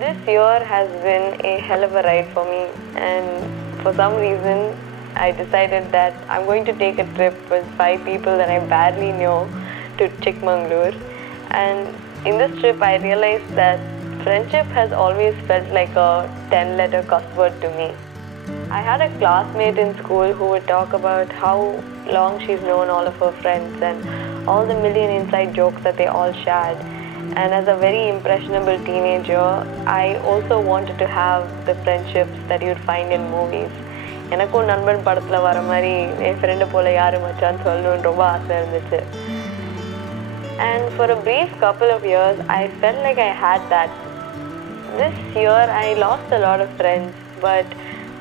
This year has been a hell of a ride for me, and for some reason, I decided that I'm going to take a trip with 5 people that I barely know to Chikmagalur. And in this trip, I realized that friendship has always felt like a 10-letter cuss word to me. I had a classmate in school who would talk about how long she's known all of her friends and all the million inside jokes that they all shared. And as a very impressionable teenager, I also wanted to have the friendships that you'd find in movies. எனக்கும் நண்பன் படத்தில் வர மாதிரி என் friend போல யாரு மச்சான்னு சொல்லணும்னு ரொம்ப ஆசை இருந்துச்சு. And for a brief couple of years, I felt like I had that. This year, I lost a lot of friends, but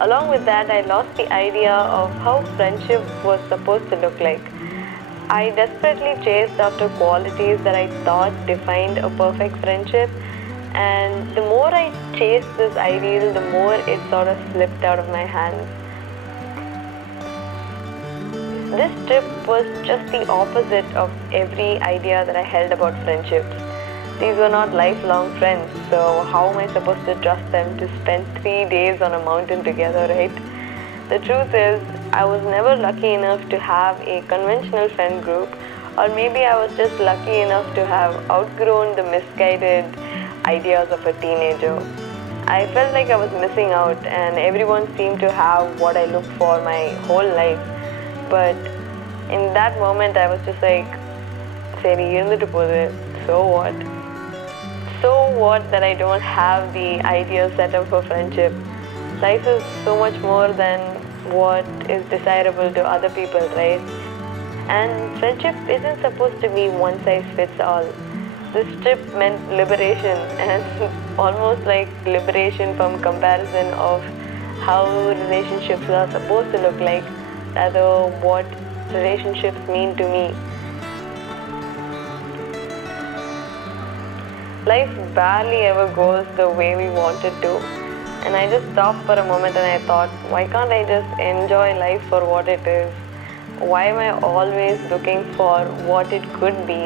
along with that, I lost the idea of how friendship was supposed to look like. I desperately chased after qualities that I thought defined a perfect friendship, and the more I chased this ideal, the more it sort of slipped out of my hands. This trip was just the opposite of every idea that I held about friendships. These were not lifelong friends, so how am I supposed to trust them to spend 3 days on a mountain together, right? The truth is, I was never lucky enough to have a conventional friend group, or maybe I was just lucky enough to have outgrown the misguided ideas of a teenager. I felt like I was missing out, and everyone seemed to have what I looked for my whole life. But in that moment, I was just like, சரி இருந்துட்டு போகுது, so what? So what that I don't have the ideal setup for friendship? Life is so much more than what is desirable to other people, right? And friendship isn't supposed to be one size fits all. This trip meant liberation, and almost like liberation from comparison of how relationships are supposed to look like, rather what relationships mean to me. Life barely ever goes the way we want it to. And I just stopped for a moment and I thought, why can't I just enjoy life for what it is? Why am I always looking for what it could be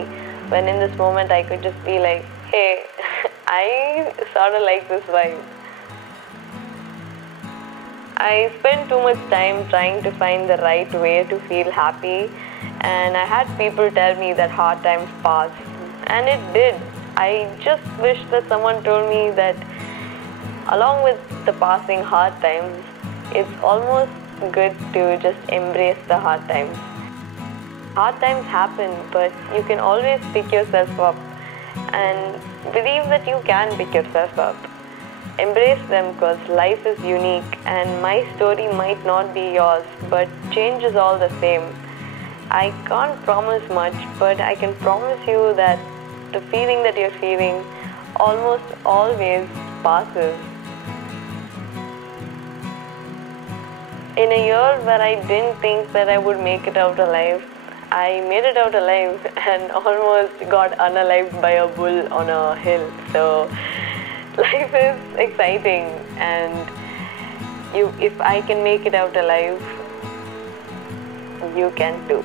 when in this moment I could just be like, hey, I sort of like this vibe. I spent too much time trying to find the right way to feel happy, and I had people tell me that hard times pass, and it did. I just wish that someone told me that along with the passing hard times, it's almost good to just embrace the hard times. Hard times happen, but you can always pick yourself up and believe that you can pick yourself up. Embrace them because life is unique and my story might not be yours, but change is all the same. I can't promise much, but I can promise you that the feeling that you're feeling almost always passes. In a year where I didn't think that I would make it out alive, I made it out alive and almost got unalived by a bull on a hill. So life is exciting, and if I can make it out alive, you can too.